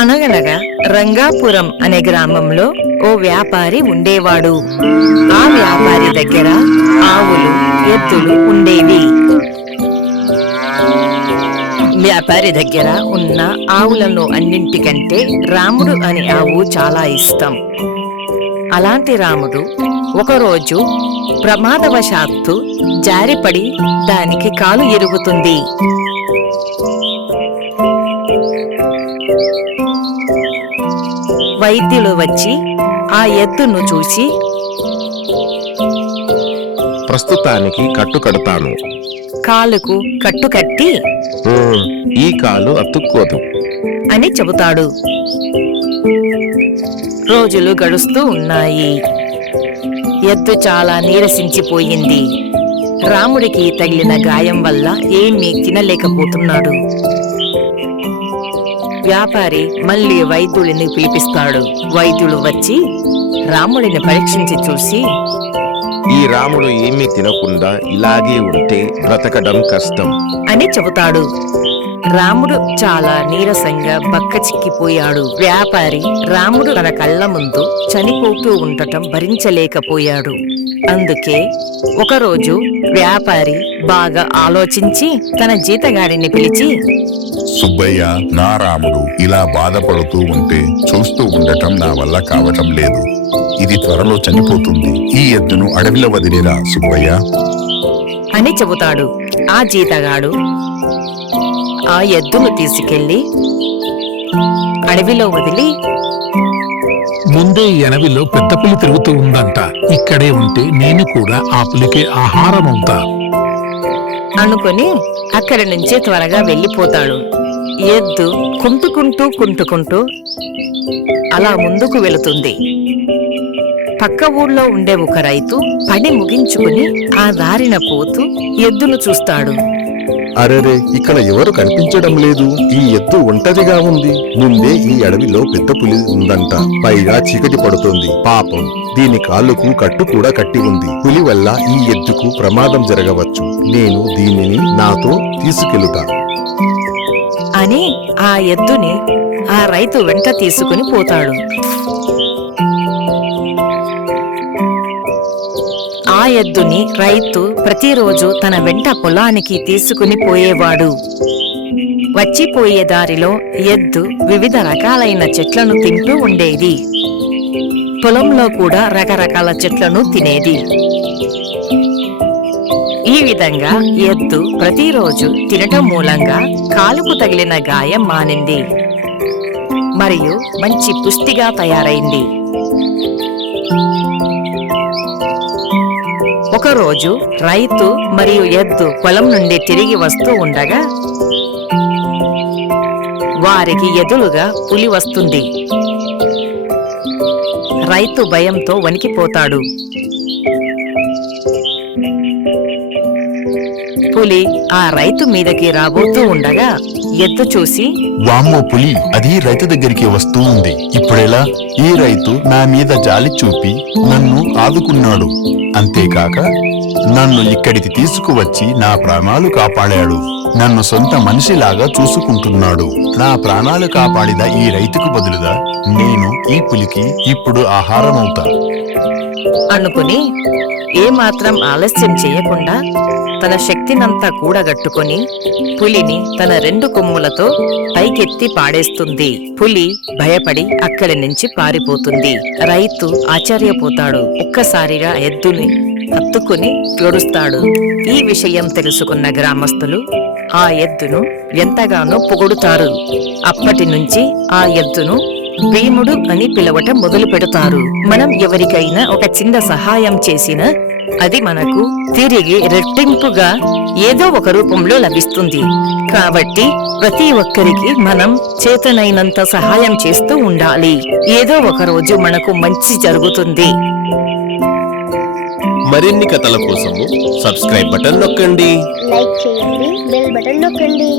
అనగనగా రంగాపురం అనే గ్రామంలో ఓ వ్యాపారి ఉండేవాడు. ఆ వ్యాపారి దగ్గర ఆవులు, ఎద్దులు ఉండేవి. వ్యాపారి దగ్గర ఉన్న ఆవులలో అన్నింటికంటే రాముడు అనే ఆవు చాలా ఇష్టం. అలాంటి రాముడు ఒకరోజు ప్రమాదవశాత్తు జారిపడి దానికి కాలు ఇరుగుతుంది. వైద్యులు వచ్చి ఆ ఎద్దును చూసి, ప్రస్తుతానికి కట్టు కడతాను. కాలుకు కట్టు కట్టి ఈ కాలు అతుక్కోదు అని చెబుతాడు. రోజులు గడుస్తూ ఉన్నాయి. ఎద్దు చాలా నీరసించిపోయింది. రాముడికి తగిలిన గాయం వల్ల ఏమీ తినలేకపోతున్నాడు. వ్యాపారి మళ్ళీ వైద్యుడిని పిలిపిస్తాడు. వైద్యుడు వచ్చి రాముడిని పరీక్షించి చూసి, ఈ రాముడు ఏమీ తినకుండా ఇలాగే ఉంటే బ్రతకడం కష్టం అని చెబుతాడు. రాముడు చాలా నీరసంగా బక్కచిక్కిపోయాడు. వ్యాపారి రాముడు తన కళ్ళ ముందు చనిపోతూ ఉండటం భరించలేకపోయాడు. అందుకే ఒకరోజు వ్యాపారి బాగా ఆలోచించి తన జీతగాడిని పిలిచి, సుబ్బయ్య, నా రాముడు ఇలా బాధపడుతూ ఉంటే చూస్తూ ఉండటం నా వల్ల కావటం లేదు. ఇది త్వరలో చనిపోతుంది. ఈ ఎద్దును అడవిలో వదిలేరా సుబ్బయ్య అని చెబుతాడు. ఆ జీతగాడు ఆ ఎద్దును తీసుకెళ్లి అడవిలో వదిలి, ముందే ఈ అడవిలో పెద్ద పులి తిరుగుతూ ఉందంట. ఇక్కడే ఉంటే నేను కూడా ఆ పులికి ఆహారం అవుతా అనుకుని అక్కడి నుంచి త్వరగా వెళ్లిపోతాడు. ఎద్దు కుంటుకుంటూ అలా ముందుకు వెళుతుంది. పక్క ఊళ్ళో ఉండే ఒక రైతు పని ముగించుకుని ఆ దారిన పోతూ ఎద్దును చూస్తాడు. అరెరే, ఇక్కడ ఎవరు కనిపించడం లేదు. ఈ ఎద్దు ఒంటరిగా ఉంది. ముందే ఈ అడవిలో పెద్ద పులి ఉందంట. పైగా చీకటి పడుతోంది. పాపం, దీని కాళ్ళకు కట్టు కూడా కట్టి ఉంది. పులి వల్ల ఈ ఎద్దుకు ప్రమాదం జరగవచ్చు. నేను దీనిని నాతో తీసుకెళుతా అని ఆ ఎద్దుని ఆ రైతు వెంట తీసుకుని పోతాడు. ఆ ఎద్దుని రైతు ప్రతిరోజు తన వెంట పొలానికి తీసుకుని పోయేవాడు. వచ్చిపోయే దారిలో ఎద్దు వివిధ రకాలైన చెట్లను తింటూ ఉండేది. పొలంలో కూడా రకరకాల చెట్లను తినేది. ఈ విధంగా ఎద్దు ప్రతిరోజు తినటం మూలంగా కాలుకు తగిలిన గాయం మానింది మరియు మంచి పుష్టిగా తయారైంది. ఒకరోజు రైతు మరియు ఎద్దు పొలం నుండి తిరిగి వస్తూ ఉండగా వారికి ఎదురుగా పులి వస్తుంది. రైతు భయంతో వణికిపోతాడు. పులి ఆ రైతు మీదకి రాబోతూ ఉండగా ఎద్దు చూసి, వామ్మో, పులి అది రైతు దగ్గరికి వస్తూ ఉంది. ఇప్పుడెలా? ఈ రైతు నా మీద జాలి చూపి నన్ను ఆదుకున్నాడు. అంతేకాక నన్ను ఇక్కడికి తీసుకువచ్చి నా ప్రాణాలు కాపాడాడు. నన్ను సొంత మనిషిలాగా చూసుకుంటున్నాడు. నా ప్రాణాలు కాపాడిన ఈ రైతుకు బదులుగా నేను ఈ పులికి ఇప్పుడు ఆహారం అవుతా అనుకుని ఏమాత్రం ఆలస్యం చేయకుండా తన శక్తినంతా కూడగట్టుకుని పులిని తన 2 కొమ్ములతో పైకెత్తి పాడేస్తుంది. పులి భయపడి అక్కడి నుంచి పారిపోతుంది. రైతు ఆశ్చర్యపోతాడు. ఒక్కసారిగా ఎద్దుని హత్తుకుని ఏడుస్తాడు. ఈ విషయం తెలుసుకున్న గ్రామస్తులు ఆ ఎద్దును ఎంతగానో పొగుడుతారు. అప్పటి నుంచి ఆ ఎద్దును భీముడు అని పిలవటం మొదలు పెడతారు. మనం ఎవరికైనా ఒక చిన్న సహాయం చేసినా అది మనకు తిరిగి రెట్టింపుగా ఏదో ఒక రూపంలో లభిస్తుంది. కాబట్టి ప్రతి ఒక్కరికి మనం చేతనైనంత సహాయం చేస్తూ ఉండాలి. ఏదో ఒక రోజు మనకు మంచి జరుగుతుంది. మరిన్ని కథల కోసము సబ్స్క్రైబ్ బటన్ నొక్కండి. లైక్ చేయండి, బెల్ బటన్ నొక్కండి.